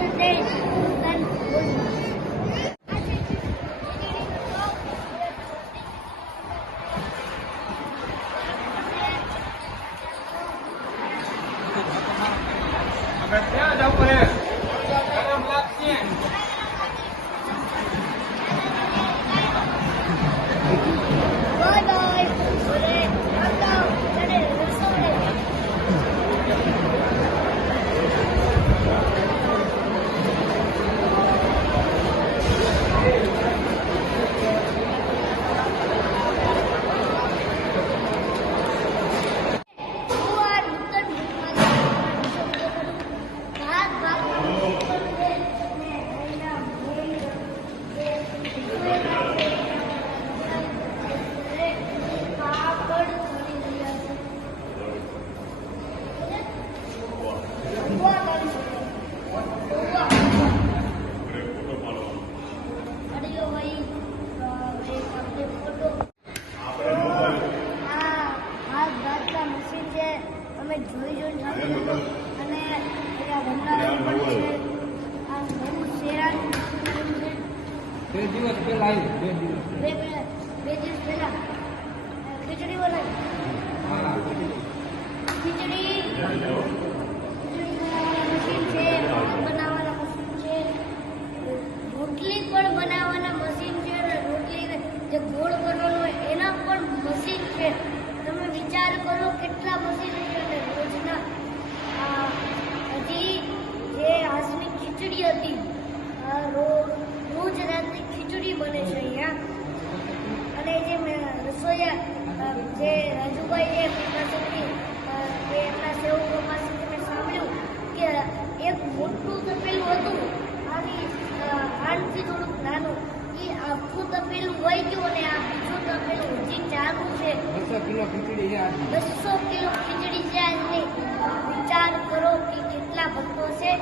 today જોઈ જોઈને અને અહીંયા છે. બે દિવસ પહેલા બે દિવસ બે દિવસ પહેલા. ખીચડી બોલાવી ખીચડી. ભજન જે રજુભાઈ એ પાસેથી એમના સેવકો પાસેથી મેં સાંભળ્યું કે એક મોટું તપેલું હતું આવી આનથી થોડુંક નાનું. એ આખું તપેલું વહી ગયું અને આ તપેલું હજી ચાલુ છે. બસો કિલો ખીચડી છે આજની. વિચાર કરો કે કેટલા ભક્તો છે.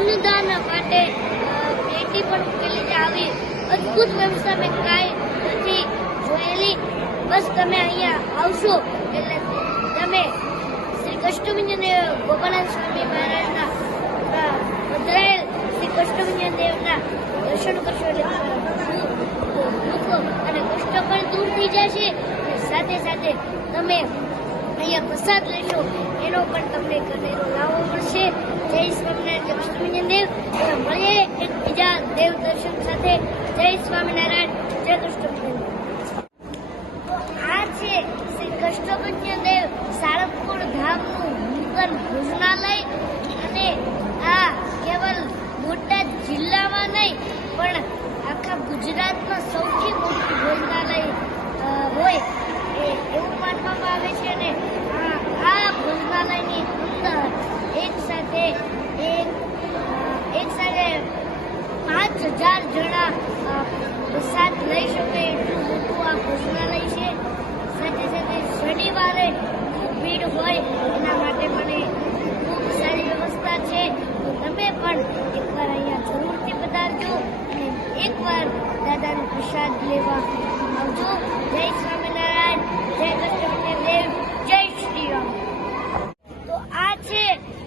અનુદાન માટે પેટી પણ મૂકેલી છે. આવી અદભુત વ્યવસ્થા મેં કાંઈ નથી જોયેલી. બસ તમે અહીંયા આવશો. એટલે તમે શ્રી કષ્ટમિંજ અને ગોપાલન સ્વામી મહારાજના બંધાયેલ શ્રી કષ્ટમિંજ દેવના દર્શન કરશો એટલે દુઃખો અને કષ્ટ પણ દૂર થઈ જશે. સાથે સાથે તમે અહીંયા પ્રસાદ લેશો એનો પણ તમને કનેરો લાવવો પડશે. જય સ્વામિનારાયણ, જય દેવ. મળીએ એક બીજા દેવ દર્શન સાથે. જય સ્વામિનારાયણ, જય આ છે શ્રી કૃષ્ણભંજન દેવ સાળંગપુર ધામનું નૂતન ભોજનાલય. અને આ કેવલ બોટાદ જિલ્લામાં નહીં, પણ આખા ગુજરાતમાં સૌથી મોટું ભોજનાલય હોય એવું માનવામાં આવે છે ને, આ ભોજનાલયની અંદર એક સાથે એક સાથે પાંચ હજાર જણા પ્રસાદ લઈ શકે એટલું આ ભોજનાલય છે. સાથે સાથે શનિવારે ભીડ હોય, એના માટે મને ખૂબ સારી વ્યવસ્થા છે. તમે પણ એકવાર અહીંયા જરૂરથી પધારજો અને એકવાર દાદાનો પ્રસાદ લેવા આવજો જય સ્વામિનારાયણ જય કૃષ્ણ દેવ જય શ્રી રામ તો આ છે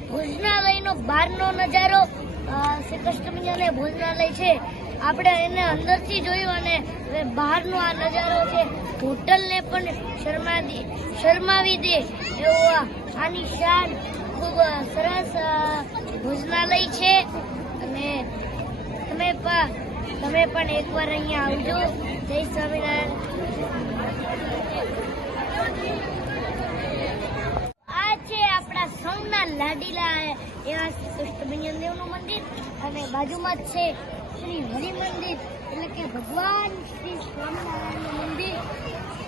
ભોજનાલયનો બહારનો નજારો. શ્રી કૃષ્ણમંજને ભોજનાલય છે. આપણે એને અંદરથી જોયું અને બહારનો આ નજારો છે. હોટલને પણ શરમાદી, શરમાવી દે એવો આની શાન ખૂબ સરસ ભોજનાલય છે. અને તમે પણ તમે પણ એકવાર અહીંયા આવજો. જય સ્વામિનારાયણ. આ છે આપણા સૌના લાડીલા એવા શ્રી દેવનું મંદિર અને બાજુમાં જ છે શ્રી મંદિર એટલે કે ભગવાન શ્રી સ્વામિનારાયણનું મંદિર.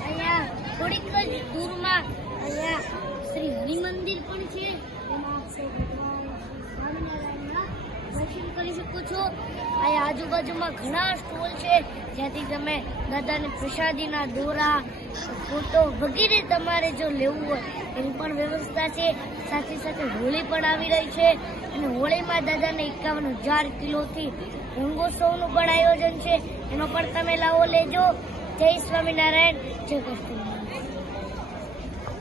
અહીંયા થોડીક જ દૂરમાં અહીંયા શ્રી હરિ મંદિર પણ છે. શ્રી દર્શન કરી શકો છો. અહીં આજુબાજુમાં ઘણા સ્ટોલ છે, જ્યાંથી તમે દાદાને પ્રસાદીના દોરા, ફોટો વગેરે તમારે જો લેવું હોય, એની પણ વ્યવસ્થા છે. સાથે સાથે હોળી પણ આવી રહી છે અને હોળીમાં દાદાને એકાવન હજાર કિલોથી રંગોત્સવનું પણ આયોજન છે. એનો પણ તમે લાવો લેજો. જય સ્વામિનારાયણ. જય કૃષ્ણ